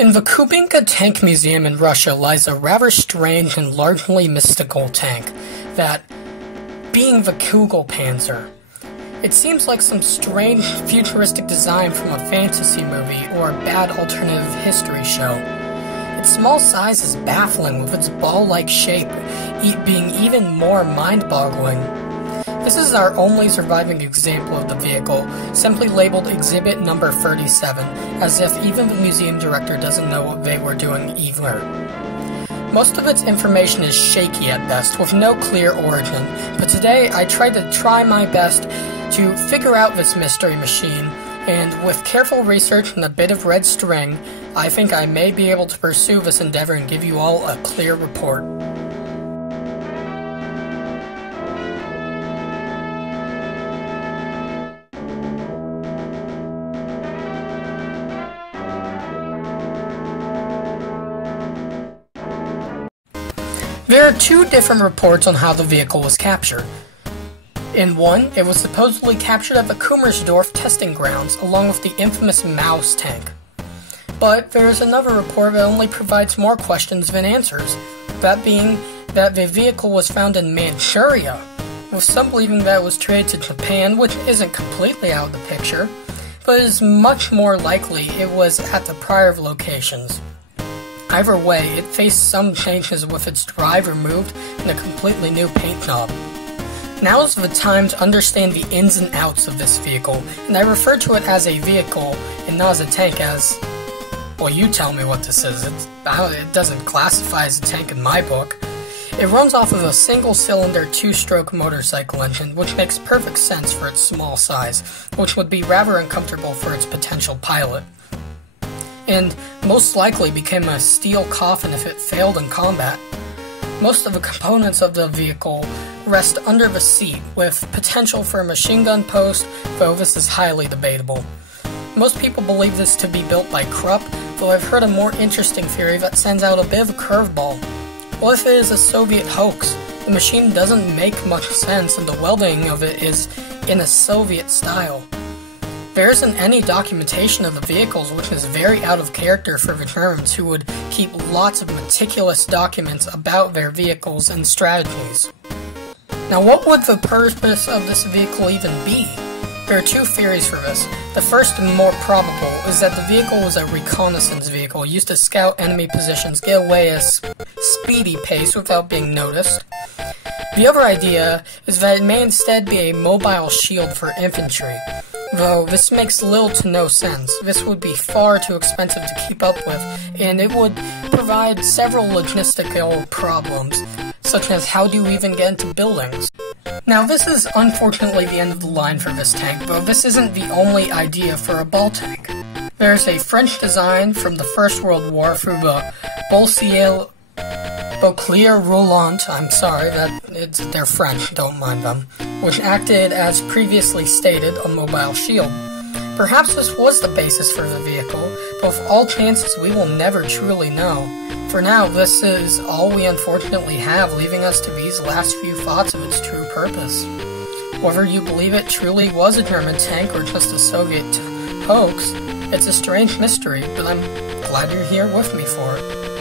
In the Kugelpanzer tank museum in Russia lies a rather strange and largely mystical tank, that being the Kugelpanzer. It seems like some strange futuristic design from a fantasy movie or a bad alternative history show. Its small size is baffling, with its ball-like shape being even more mind-boggling. This is our only surviving example of the vehicle, simply labeled Exhibit Number 37, as if even the museum director doesn't know what they were doing either. Most of its information is shaky at best, with no clear origin, but today I tried my best to figure out this mystery machine, and with careful research and a bit of red string, I think I may be able to pursue this endeavor and give you all a clear report. There are two different reports on how the vehicle was captured. In one, it was supposedly captured at the Kummersdorf testing grounds, along with the infamous Mouse tank. But there is another report that only provides more questions than answers, that being that the vehicle was found in Manchuria, with some believing that it was traded to Japan, which isn't completely out of the picture, but is much more likely it was at the prior locations. Either way, it faced some changes with its drive removed and a completely new paint job. Now is the time to understand the ins and outs of this vehicle, and I refer to it as a vehicle and not as a tank as... well, you tell me what this is. It doesn't classify as a tank in my book. It runs off of a single-cylinder, two-stroke motorcycle engine, which makes perfect sense for its small size, which would be rather uncomfortable for its potential pilot, and most likely became a steel coffin if it failed in combat. Most of the components of the vehicle rest under the seat, with potential for a machine gun post, though this is highly debatable. Most people believe this to be built by Krupp, though I've heard a more interesting theory that sends out a bit of a curveball. What if it is a Soviet hoax? The machine doesn't make much sense, and the welding of it is in a Soviet style. There isn't any documentation of the vehicles, which is very out of character for the Germans, who would keep lots of meticulous documents about their vehicles and strategies. Now, what would the purpose of this vehicle even be? There are two theories for this. The first and more probable is that the vehicle was a reconnaissance vehicle used to scout enemy positions, get away at a speedy pace without being noticed. The other idea is that it may instead be a mobile shield for infantry, though this makes little to no sense. This would be far too expensive to keep up with, and it would provide several logistical problems, such as how do you even get into buildings? Now, this is unfortunately the end of the line for this tank, though this isn't the only idea for a ball tank. There's a French design from the First World War through the Bouclier Roulant, I'm sorry, they're French, don't mind them, which acted as previously stated, a mobile shield. Perhaps this was the basis for the vehicle, but with all chances we will never truly know. For now, this is all we unfortunately have, leaving us to these last few thoughts of its true purpose. Whether you believe it truly was a German tank or just a Soviet hoax, it's a strange mystery, but I'm glad you're here with me for it.